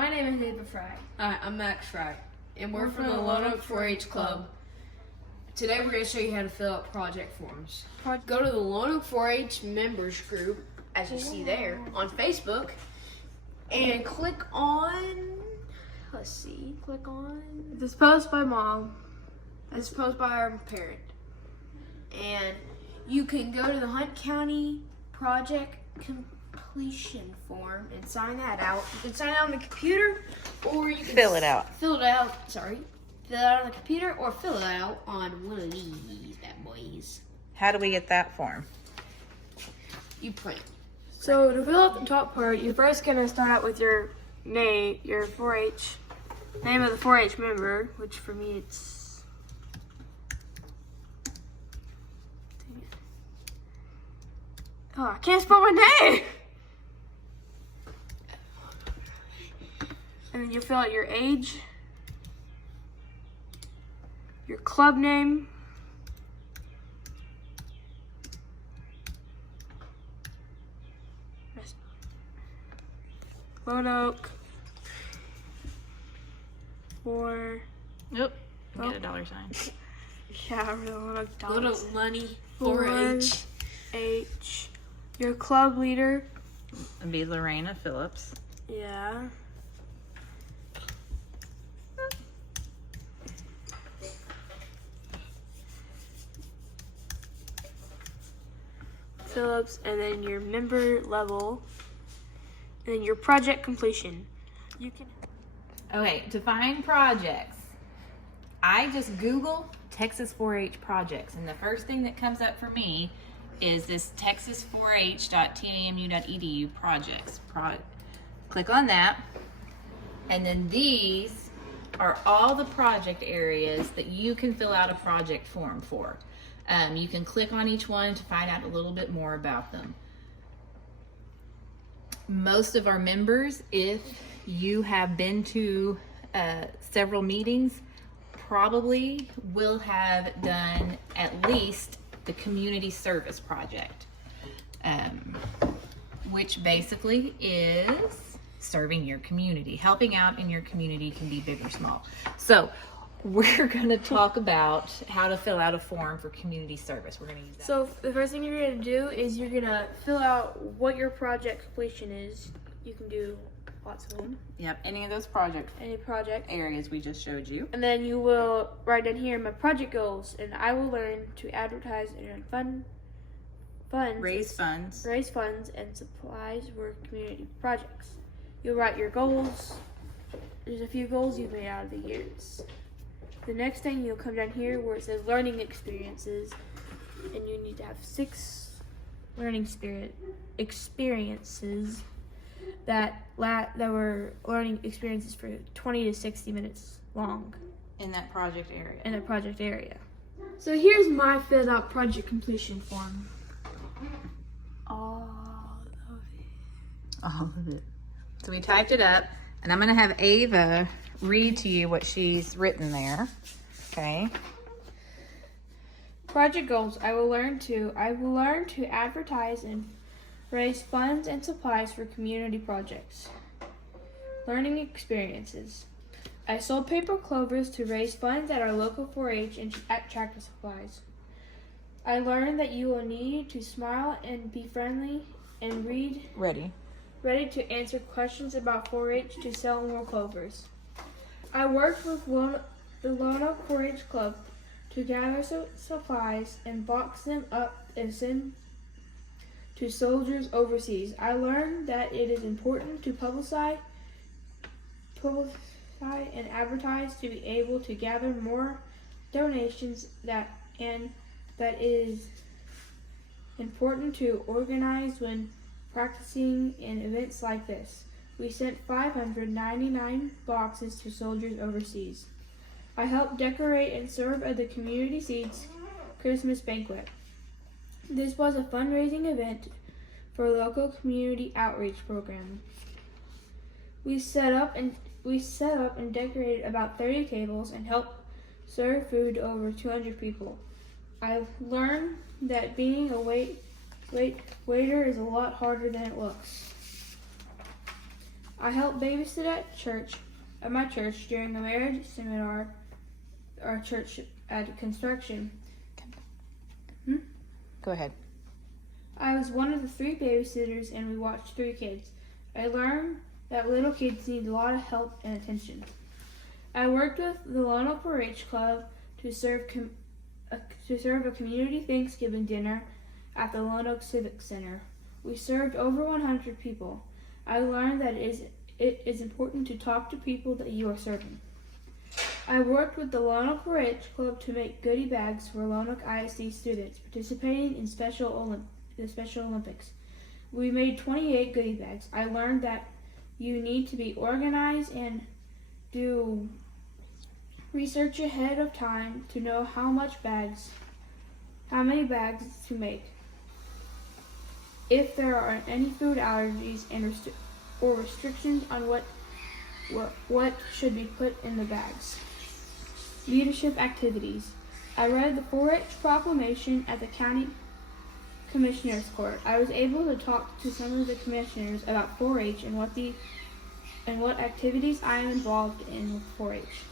my name is Ava Fry. Hi, I'm Max Fry, and we're from the Lone Oak 4-H Club. Today we're going to show you how to fill out project forms. Go to the Lone Oak 4-H members group, as you see there, on Facebook, and click on, click on, This post by Mom. it's posted by our parent. And you can go to the Hunt County project completion form and sign that out. You can sign it on the computer, or you can Fill it out. Fill it out on the computer, or fill it out on one of these bad boys. How do we get that form? You print. So to fill out the top part, you're first gonna start out with your name, your 4-H name of the 4-H member, which for me it's. Oh, I can't spell my name. And then you fill out your age, your club name, Lone Oak, Nope. Get a dollar sign. yeah, Lone Oak Little dollars. money, 4-H. 4-H. Your club leader, It'd be Lorena Phillips. yeah. Phillips, and then your member level, and then your project completion. You can. Okay, to find projects, I just Google Texas 4-H projects, and the first thing that comes up for me is this texas4h.tamu.edu projects. Click on that, and then these are all the project areas that you can fill out a project form for. You can click on each one to find out a little bit more about them. Most of our members, if you have been to several meetings, probably will have done at least the community service project, which basically is serving your community. Helping out in your community can be big or small. So we're going to talk about how to fill out a form for community service. We're going to use that. So the first thing you're gonna do is you're gonna fill out what your project completion is. You can do lots of them, Yep, any of those project any project. areas we just showed you. And then you will write down here my project goals, and I will learn to advertise and earn funds, Raise funds. raise funds and supplies for community projects. You'll write your goals. There's a few goals you've made out of the years. The next thing, you'll come down here where it says learning experiences, and you need to have 6 learning experiences that were learning experiences for 20 to 60 minutes long In that project area. in the project area. So here's my filled out project completion form. All of it. So we typed it up, and I'm going to have Ava read to you what she's written there. Okay. Project goals. I will learn to advertise and raise funds and supplies for community projects. Learning experiences. I sold paper clovers to raise funds at our local 4-H and at Tractor Supplies. I learned that you will need to smile and be friendly and ready to answer questions about 4-H to sell more clovers. I worked with the Lone Oak 4-H Club to gather supplies and box them up and send to soldiers overseas. I learned that it is important to publicize and advertise to be able to gather more donations and that it is important to organize when practicing in events like this. We sent 599 boxes to soldiers overseas. I helped decorate and serve at the Community Seeds Christmas banquet. This was a fundraising event for a local community outreach program. We set up and decorated about 30 tables and helped serve food to over 200 people. I've learned that being a waiter is a lot harder than it looks. I helped babysit at my church during a marriage seminar. Our church at construction. Go ahead. I was one of the 3 babysitters, and we watched 3 kids. I learned that little kids need a lot of help and attention. I worked with the Lonoke 4-H Club to serve a community Thanksgiving dinner at the Lonoke Civic Center. We served over 100 people. I learned that it is important to talk to people that you are serving. I worked with the Lonoke 4-H Club to make goodie bags for Lonoke ISD students participating in the Special Olympics. We made 28 goodie bags. I learned that you need to be organized and do research ahead of time to know how many bags to make. If there are any food allergies or restrictions on what should be put in the bags. Leadership activities. I read the 4-H proclamation at the county commissioner's court. I was able to talk to some of the commissioners about 4-H and what activities I am involved in with 4-H.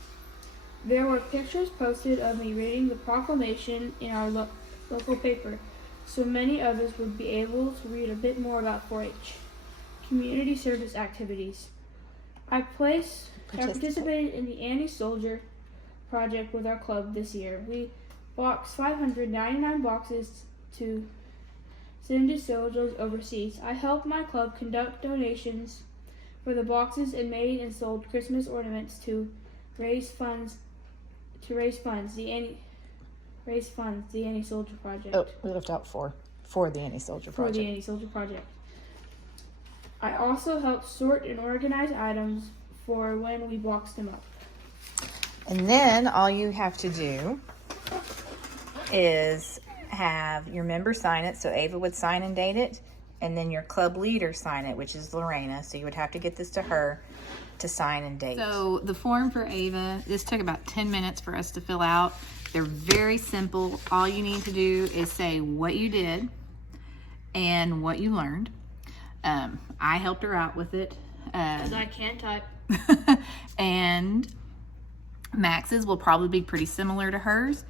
There were pictures posted of me reading the proclamation in our local paper, so many others would be able to read a bit more about 4-H. Community service activities. I participated in the Annie Soldier project with our club this year. We boxed 599 boxes to send to soldiers overseas. I helped my club conduct donations for the boxes and made and sold Christmas ornaments to raise funds. The Annie Soldier project. Oh, we left out for the Annie Soldier For project. the Annie Soldier project. I also helped sort and organize items for when we boxed them up. And then all you have to do is have your member sign it. So Ava would sign and date it, and then your club leader sign it, which is Lorena. So you would have to get this to her to sign and date. So the form for Ava, this took about 10 minutes for us to fill out. They're very simple. All you need to do is say what you did and what you learned. I helped her out with it. Because I can't type. And Max's will probably be pretty similar to hers.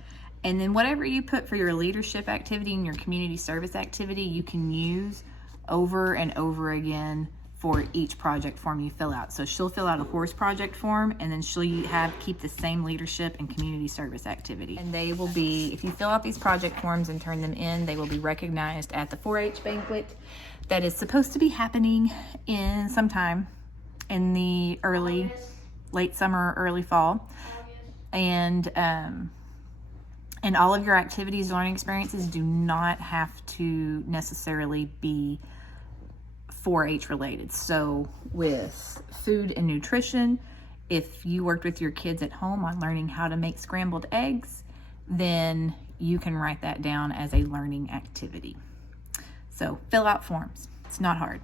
And then whatever you put for your leadership activity and your community service activity, you can use over and over again for each project form you fill out. So she'll fill out a horse project form, and then she'll keep the same leadership and community service activity. And they will be, if you fill out these project forms and turn them in, they will be recognized at the 4-H banquet that is supposed to be happening in sometime in the late summer, early fall. And all of your activities, learning experiences do not have to necessarily be 4-H related. So with food and nutrition, if you worked with your kids at home on learning how to make scrambled eggs, then you can write that down as a learning activity. So fill out forms. It's not hard.